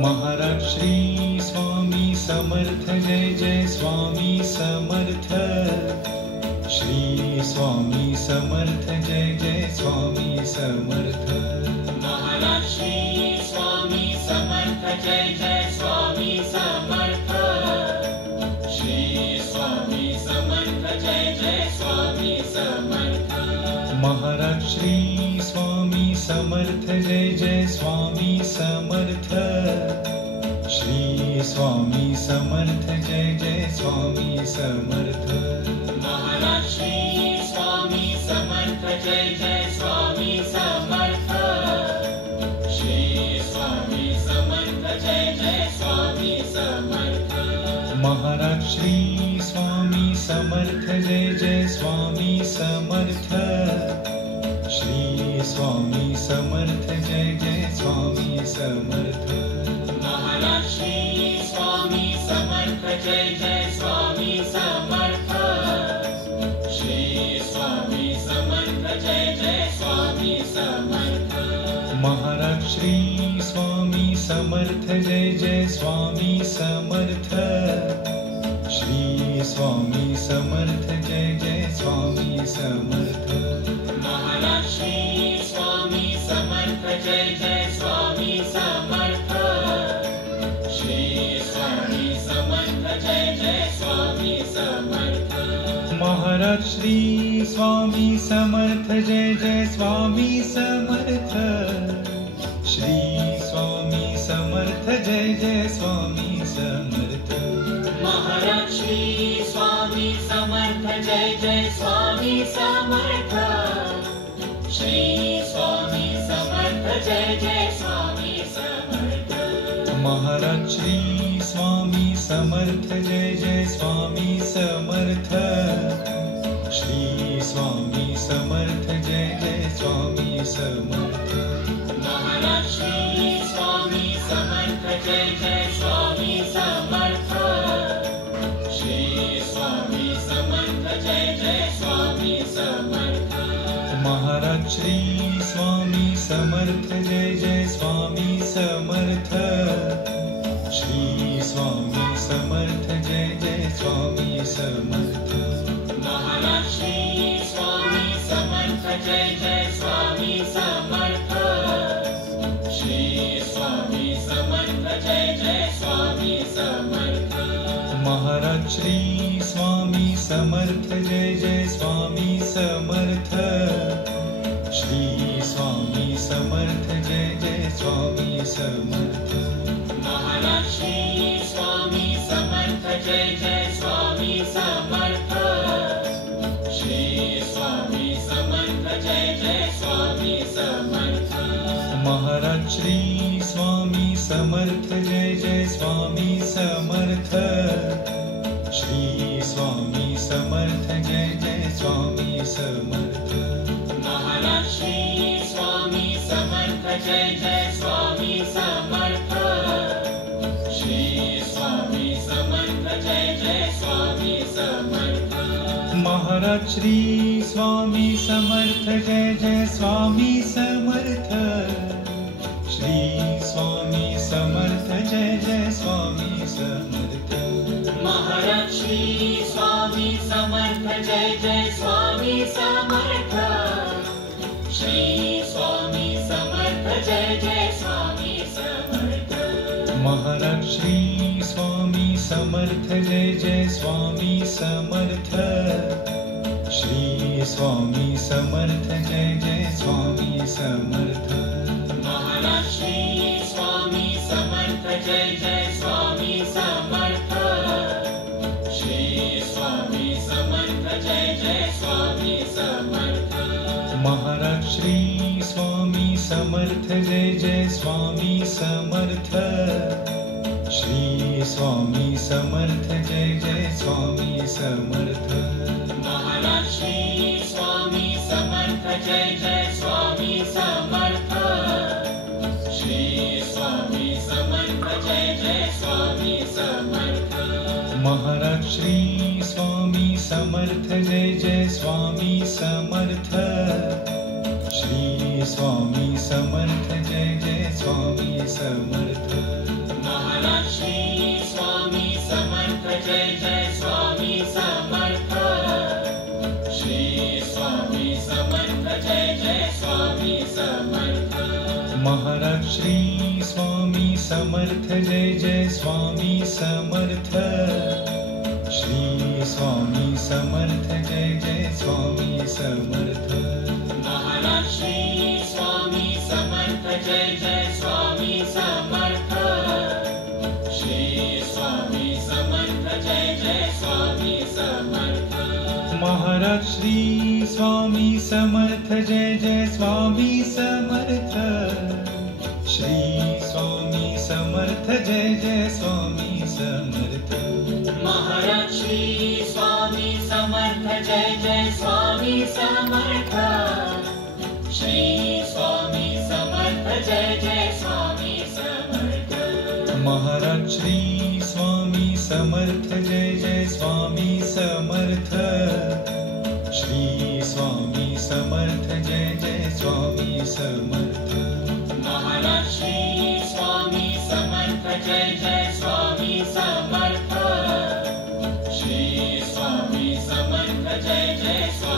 Maharaj Shri Swami Samarth Jai Jai Swami Samarth. Shri Swami Samarth Jai Jai Swami Samarth. Maharaj Shri Swami Samarth Jai Jai Swami Samarth. Shri Swami Samarth Jai Jai Swami Samarth. Maharaj Shri Swami Samarth Jai Jai Swami Samarth. Shri Swami Samarth Jai Jai Swami Samarth. Maharaj Shri Swami Samarth Jai Jai Swami Samarth. Shri Swami Samarth Jai Jai Swami Samarth. Maharaj Shri Swami Samarth Jai Jai Swami Samarth. Shri Swami Samarth Jai Jai Swami Samarth. Maharaj Shri Swami Samarth Jai Jai Swami Samarth. Shri Swami Samarth Jai Jai Swami Samarth. Maharaj Shri Swami Samarth Jai Jai Swami Samarth. Shri Swami Samarth Jai Jai Swami Samarth. Maharaj Shri Swami Samarth Jai Jai Swami Samarth. Shri Swami Samarth Jai Jai Swami Samarth. Maharaj Shri Swami Samarth Jai Jai Swami Samarth. Shri Swami Samarth Jai Jai Swami Samarth. Maharaj Shri Swami Samarth Jai Jai Swami Samarth. Shri Swami Samarth Jai Jai Swami Samarth. Maharaj Shri Swami Samarth Jai Jai Swami Samarth. Shri Swami Samarth Jai Jai Swami Samarth. Maharaj Shri Swami Samarth Jai Jai Swami Samarth. Shri Swami Samarth Jai Jai Swami Samarth. Maharaj Shri Swami Samarth Jai Jai Swami Samarth. Shri Swami Samarth Jai Jai Swami Samarth. Maharaj Shri Swami Samarth Jai Jai Swami Samarth. Shri Swami Samarth Jai Jai Swami Samarth. Maharaj Shri Swami Samarth Jai Jai Swami Samarth. Shri Swami Samarth Jai Jai Swami Samarth. Maharaj Shri Swami Samarth Jai Jai Swami Samarth. Shri Swami Samarth Jai Jai Swami Samarth. Maharaj Shri Swami Samarth Jai Jai Swami Samarth. Shri Swami Samarth Jai Jai Swami Samarth. Maharaj Shri Swami Samarth Jai Jai Swami Samarth. Shri Swami Samarth Jai Jai Swami Samarth. Maharaj Shri Swami Samarth Jai Jai Swami Samarth. Shri Swami Samarth Jai Jai Swami Samarth. Maharaj Shri Swami Samarth Jai Jai Swami Samarth. Shri Swami Samarth Jai Jai Swami Samarth. Maharaj Shri Swami Samarth Jai Jai Swami Samarth. Shri Swami Samarth Jai Jai Swami Samarth. Maharaj Shri Swami Samarth Jai Jai Swami Samarth. Shri Swami Samarth Jai Jai Swami Samarth. Maharaj Shri Swami Samarth Jai Jai Swami Samarth. Shri Swami Samarth Jai Jai Swami Samarth. Maharaj Shri Swami Samarth Jai Jai Swami Samarth. Shri Swami Samarth Jai Jai Swami Samarth. Maharaj Shri Swami Samarth Jai Jai Swami Samarth. Shri Swami Samarth Jai Jai Swami Samarth. Jai Jai Swami Samarth Shri Swami Samarth Jai Jai Swami Samarth Maharaj Shri Swami Samarth Jai Jai Swami Samarth Shri Swami Samarth Jai Jai Swami Samarth Maharaj Shri Swami Samarth Jai Jai Swami Samarth Shri Swami Samarth Jai Jai Swami Samarth Maharaj Shri Swami Samarth Jai Jai Swami Samarth Shri Swami Samarth Jai Jai Swami Samarth Maharaj Shri Swami Samarth Jai Jai Swami Samarth Shri Swami Samarth Jai Jai Swami Samarth Maharaj Shri Swami Samarth Jai Jai Swami Samarth Shri Swami Samarth Jai Jai Swami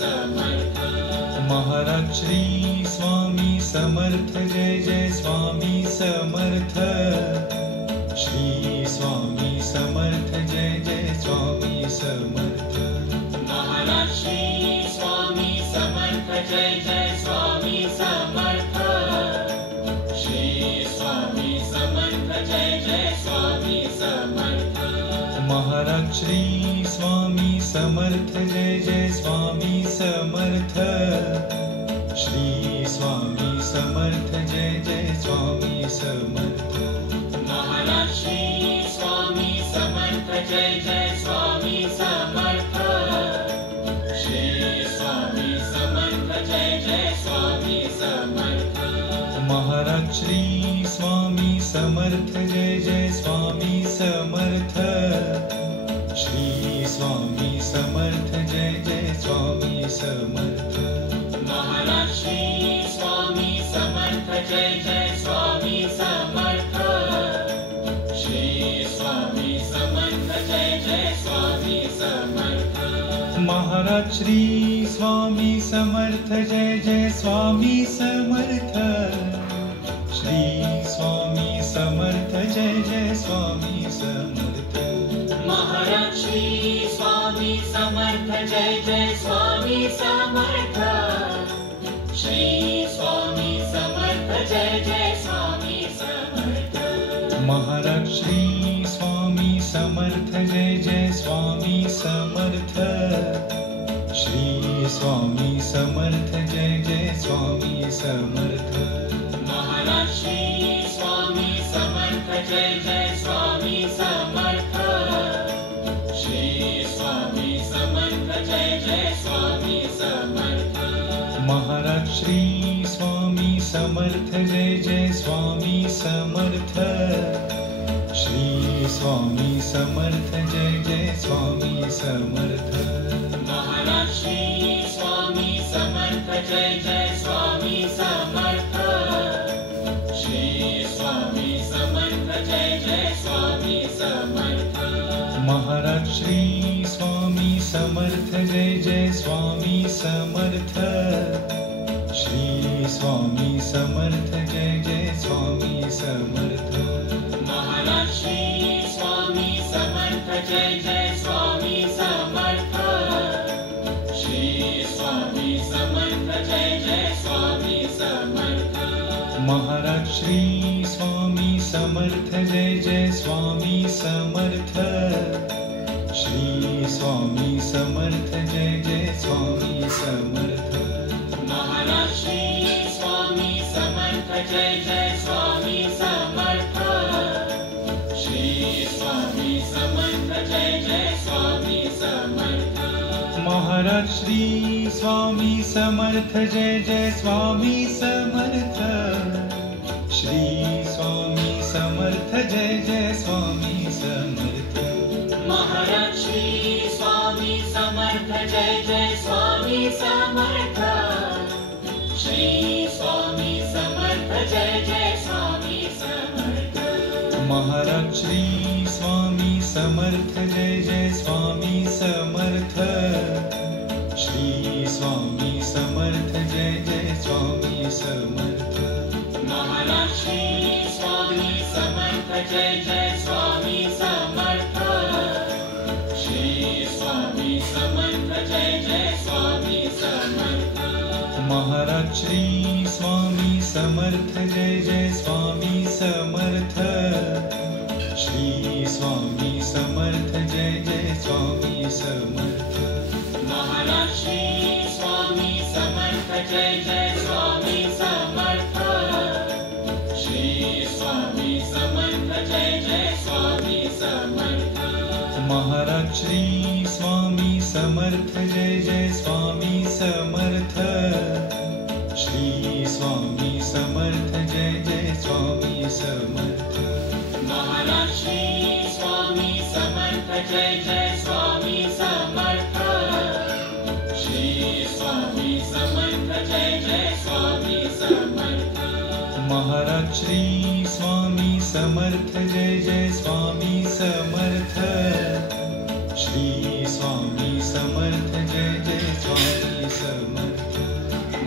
Samarth Maharaj Shri Swami Samarth Jai Jai Swami Samarth Shri Swami Samarth Jai Jai Swami Samarth Maharaj Shri Swami Samarth Jai Jai Swami Samarth Shri Swami Samarth Jai Jai Swami Samarth Maharaj Shri Swami Samarth Jai Jai Swami Samarth Shri Swami Samarth Jai Jai Swami Samarth Maharaj Shri Swami Samarth Jai Jai Swami Samarth Shri Swami Samarth Jai Jai Swami Samarth Maharaj Shri Swami Samarth Jai Jai Swami Samarth Shri Swami Samarth Jai Jai Swami Samarth Maharaj Shri Swami Samarth Jai Jai Swami Samarth Shri Swami Samarth Jai Jai Swami Samarth Maharaj Shri Swami Samarth Jai Jai Swami Samarth Shri Swami Samarth Jai Jai Swami Samarth Maharaj Shri Swami Samarth Jai Jai Swami Samarth Shri Swami Samarth Jai Jai Swami Samarth Maharaj Shri Swami Samarth Jai Jai Swami Samarth Shri Swami Samarth Jai Jai Swami Samarth Maharaj Shri Swami Samarth Jai Jai Swami Samarth Shri Swami Samarth Jai Jai Swami Samarth Maharaj Shri Swami Samarth Jai Jai Swami Samarth Shri Swami Samarth Jai Jai Swami Samarth Maharaj Shri Swami Samarth Jai Jai Swami Samarth Shri Swami Samarth Jai Jai Swami Samarth Maharaj Shri Swami Samarth Jai Jai Swami Samarth Shri Swami Samarth Jai Jai Swami Samarth Maharaj Shri Swami Samarth Jai Jai Swami Samarth Shri Swami Samarth Jai Jai Swami Samarth Maharaj Shri Swami Samarth Jai Jai Swami Samarth Shri Swami Samarth Jai Jai Swami Samarth Maharaj Shri Swami Samarth Jai Jai Swami Samarth Shri Swami Samarth Jai Jai Swami Samarth Maharaj Shri Swami Samarth Jai Jai Swami Samarth Shri Swami Samarth Jai Jai Swami Samarth Maharaj Shri Swami Samarth Jai Jai Swami Samarth Shri Swami Samarth Jai Jai Swami Samarth Maharaj Shri Swami Samarth Jai Jai Swami Samarth Shri Swami Samarth Jai Jai Swami Samarth Maharaj Shri Swami Samarth Jai Jai Swami Samarth Shri Swami Samarth Jai Jai Swami Samarth Maharaj Shri Swami Samarth Jai Jai Swami Samarth Shri Swami Samarth Jai Jai Swami Samarth Maharaj Shri Swami Samarth Jai Jai Swami Samarth Shri Swami Samarth Jai Jai Swami Samarth Maharaj Shri Swami Samarth Jai Jai Swami Samarth Shri Swami Samarth Jai Jai Swami Samarth Maharaj Shri Swami Samarth Jai Jai Swami Samarth Shri Swami Samarth Jai Jai Swami Samarth Maharaj Shri Swami Samarth Jai Jai Swami Samarth Shri Swami Samarth Jai Jai Swami Samarth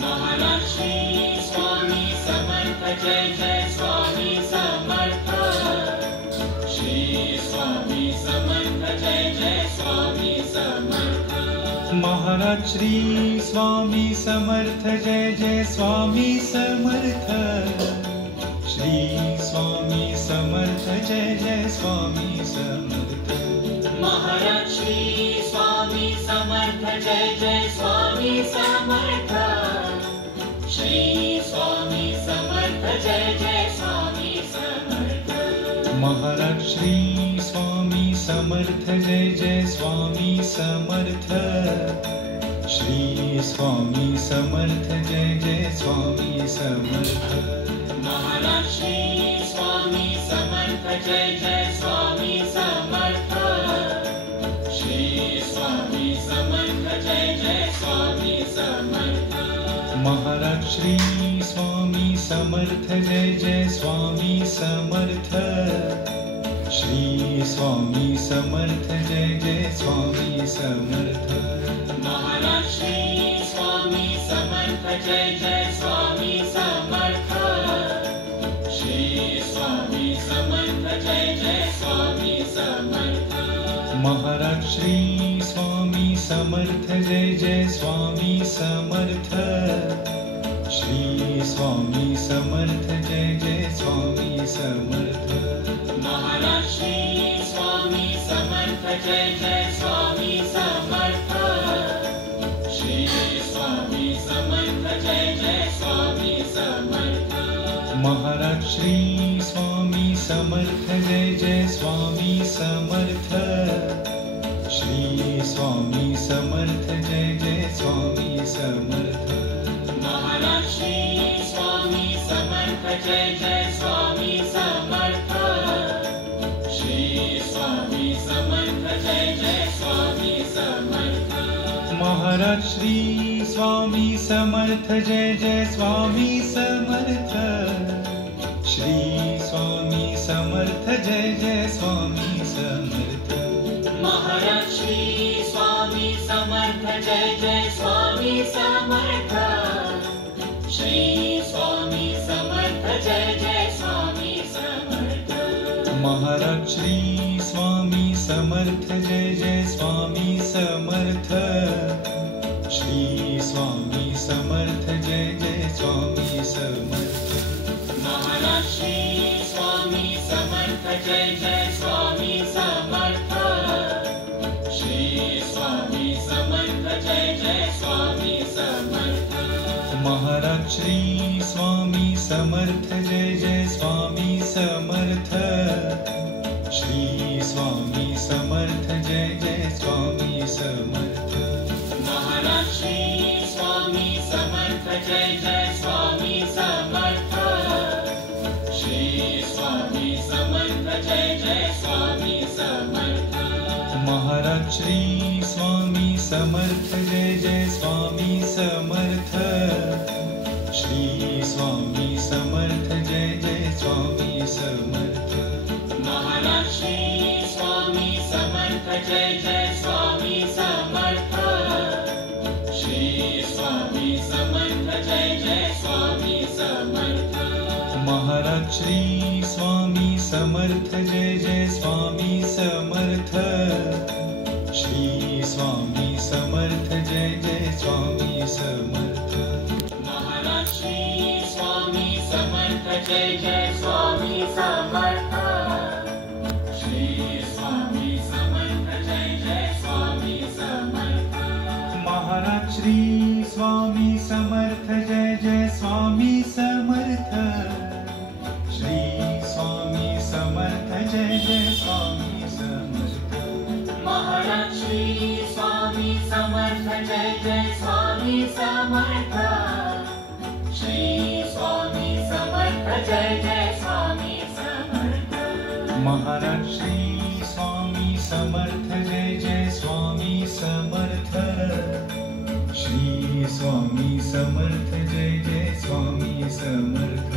Maharaj Shri Swami Samarth Jai Jai Swami Samarth Shri Swami Samarth Jai Jai Swami Samarth Maharaj Shri Swami Samarth Jai Jai Swami Samarth Shri Swami Samarth Jai Jai Swami Samarth Maharaj Shri Swami Samarth Jai Jai Swami Samarth Shri Swami Samarth Jai Jai Swami Samarth Maharaj Shri Swami Samarth Jai Jai Swami Samarth Shri Swami Samarth Jai Jai Swami Samarth Maharaj Shri Swami Samarth Jai Jai Swami Samarth Shri Swami Samarth Jai Jai Swami Samarth Maharaj Shri Swami Samarth Jai Jai Swami Samarth Shri Swami Samarth Jai Jai Swami Samarth Maharaj Shri Swami Samarth Jai Jai Swami Samarth Shri Swami Samarth Jai Jai Swami Samarth Maharaj Shri Swami Samarth Jai Jai Swami Samarth Shri Swami Samarth Jai Jai Swami Samarth Maharaj Shri Swami Samarth Jai Jai Swami Samarth Shri Swami Samarth Jai Jai Swami Samarth Maharaj Shri Swami Samarth Jai Jai Swami Samarth Shri Swami Samarth Jai Jai Swami Samarth Maharaj Shri Swami Samarth Jai Jai Swami Samarth Shri Swami Samarth Jai Jai Swami Samarth Maharaj Shri Swami Samarth Jai Jai Swami Samarth Shri Swami Samarth Jai Jai Swami Samarth Maharaj Shri Swami Samarth Jai Jai Swami Samarth Shri Swami Samarth Jai Jai Swami Samarth Maharaj Shri Swami Samarth Jai Jai Swami Samarth Shri Swami Samarth Jai Jai Swami Samarth Maharaj Shri Swami Samarth Jai Jai Swami Samarth Shri Swami Samarth Jai Jai Swami Samarth Maharaj Shri Swami Samarth Jai Jai Swami Samarth Shri Swami Samarth Jai Jai Swami Samarth Maharaj Shri Swami Samarth Jai Jai Swami Samarth Shri Swami Samarth Jai Jai Swami Samarth Maharaj Shri Swami Samarth Jai Jai Swami Samarth Shri Swami Samarth Jai Jai Swami Samarth Maharaj Shri Swami Samarth Jai Jai Swami Samarth Shri Swami Samarth Jai Jai Swami Samarth Jai Jai Swami Samarth Shri Swami Samarth Jai Jai Swami Samarth Maharaj Shri Swami Samarth Jai Jai Swami Samarth Shri Swami Samarth Jai Jai Swami Samarth Maharaj Shri Swami Samarth Jai Jai Swami Samarth Shri Swami Samarth Jai Jai Swami Samarth Maharaj Shri Swami Samarth Jai Jai Swami Samarth Shri Swami Samarth Jai Jai Swami Samarth Maharaj Shri Swami Samarth Jai Jai Swami Samarth Shri Swami Samarth Jai Jai Swami Samarth Maharaj Shri Swami Samarth Jai Jai Swami Samarth Shri Swami Samarth Jai Jai Swami Samarth